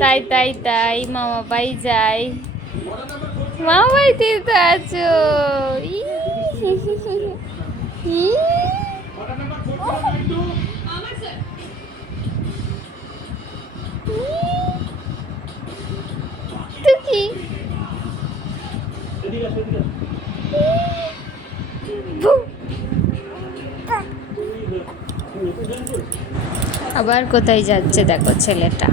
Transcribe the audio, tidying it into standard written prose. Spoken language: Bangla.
তাই তাই তাই মামা বাই যাই, মামা বাড়িতে তো আছো। ই, হি, হি, হি, হি। ই, তো কি ভু। আবার কোথায় যাচ্ছে দেখো ছেলেটা।